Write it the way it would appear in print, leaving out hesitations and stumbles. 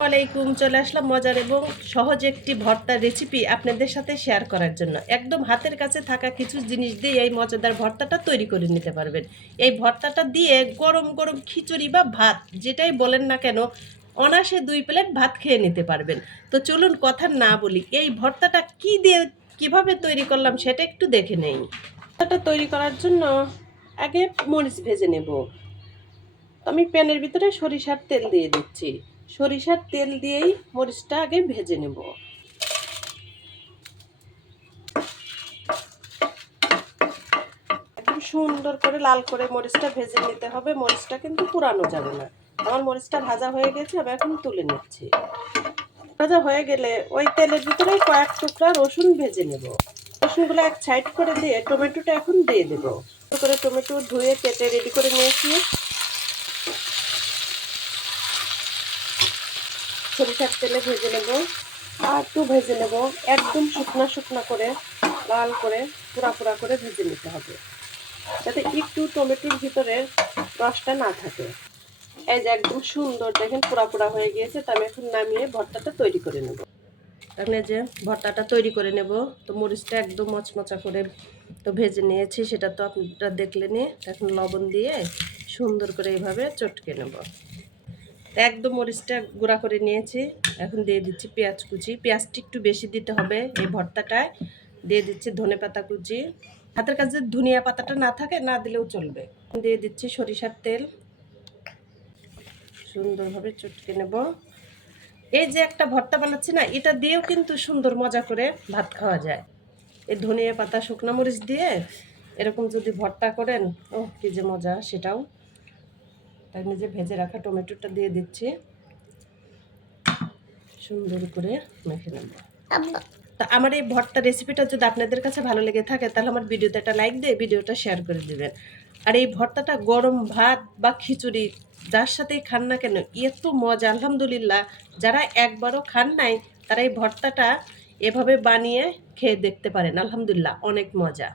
ওয়ালাইকুম, চলে আসলাম মজার এবং সহজ একটি ভর্তার রেসিপি আপনাদের সাথে শেয়ার করার জন্য। একদম হাতের কাছে থাকা কিছু জিনিস দিয়ে এই মজাদার ভর্তাটা তৈরি করে নিতে পারবেন। এই ভর্তাটা দিয়ে গরম গরম খিচুড়ি বা ভাত যেটাই বলেন না কেন, অনায়াসে 2 প্লেট ভাত খেয়ে নিতে পারবেন। তো চলুন কথা না বলি, এই ভর্তাটা কি দিয়ে কিভাবে তৈরি করলাম সেটা একটু দেখে নেই। ভর্তাটা তৈরি করার জন্য আগে মরিচ ভেজে নেব। আমি প্যানের ভিতরে সরিষার তেল দিয়ে দিচ্ছি। সরিষার তেল দিয়েই মরিচটা আগে ভেজে নেব। একদম সুন্দর করে লাল করে মরিচটা ভেজে নিতে হবে। মরিচটা কিন্তু পুরানো যাবে না। আমার মরিচটা ভাজা হয়ে গেছে, আমি এখন তুলে নিচ্ছি। ভাজা হয়ে গেলে ওই তেলের ভিতরে কয়েক টুকরা রসুন ভেজে নেব। রসুনগুলো এক সাইড করে দিয়ে টমেটোটা এখন দিয়ে দেব। করে টমেটো ধুয়ে কেটে রেডি করে নিয়েছি। সরিষার তেলে ভেজে নেব আর একটু ভেজে নেব। একদম শুকনা শুকনা করে লাল করে পোড়া পোড়া করে ভেজে নিতে হবে, যাতে একটু টমেটোর ভিতরে রসটা না থাকে। এই যে একদম সুন্দর দেখেন পোড়া পোড়া হয়ে গিয়েছে। তা আমি এখন নামিয়ে ভর্তাটা তৈরি করে নেব। এখন এই যে ভর্তাটা তৈরি করে নেব। তো মরিচটা একদম মচমচা করে তো ভেজে নিয়েছি, সেটা তো আপনারা দেখলেনই। এখন লবণ দিয়ে সুন্দর করে এইভাবে চটকে নেব। একদম মরিচটা গুঁড়া করে নিয়েছি। এখন দিয়ে দিচ্ছি পেঁয়াজ কুচি। পেঁয়াজটা একটু বেশি দিতে হবে এই ভর্তাটায়। দিয়ে দিচ্ছি ধনেপাতা কুচি। হাতের কাছে ধনিয়া পাতাটা না থাকে না দিলেও চলবে। দিয়ে দিচ্ছি সরিষার তেল। সুন্দরভাবে চটকে নেব। এই যে একটা ভর্তা বানাচ্ছি না, এটা দিয়েও কিন্তু সুন্দর মজা করে ভাত খাওয়া যায়। এই ধনিয়া পাতা শুকনো মরিচ দিয়ে এরকম যদি ভর্তা করেন, ও কি যে মজা সেটাও। তাই নিজে ভেজে রাখা টমেটোটা দিয়ে দিচ্ছি। সুন্দর করে মেখে নেব। তা আমার এই ভর্তা রেসিপিটা যদি আপনাদের কাছে ভালো লেগে থাকে, তাহলে আমার ভিডিওতে একটা লাইক দিয়ে ভিডিওটা শেয়ার করে দিবেন। আর এই ভর্তাটা গরম ভাত বা খিচুড়ি যার সাথেই খান না কেন এত মজা, আলহামদুলিল্লাহ। যারা একবারও খান নাই তারা এই ভর্তাটা এভাবে বানিয়ে খেয়ে দেখতে পারেন, আলহামদুলিল্লাহ অনেক মজা।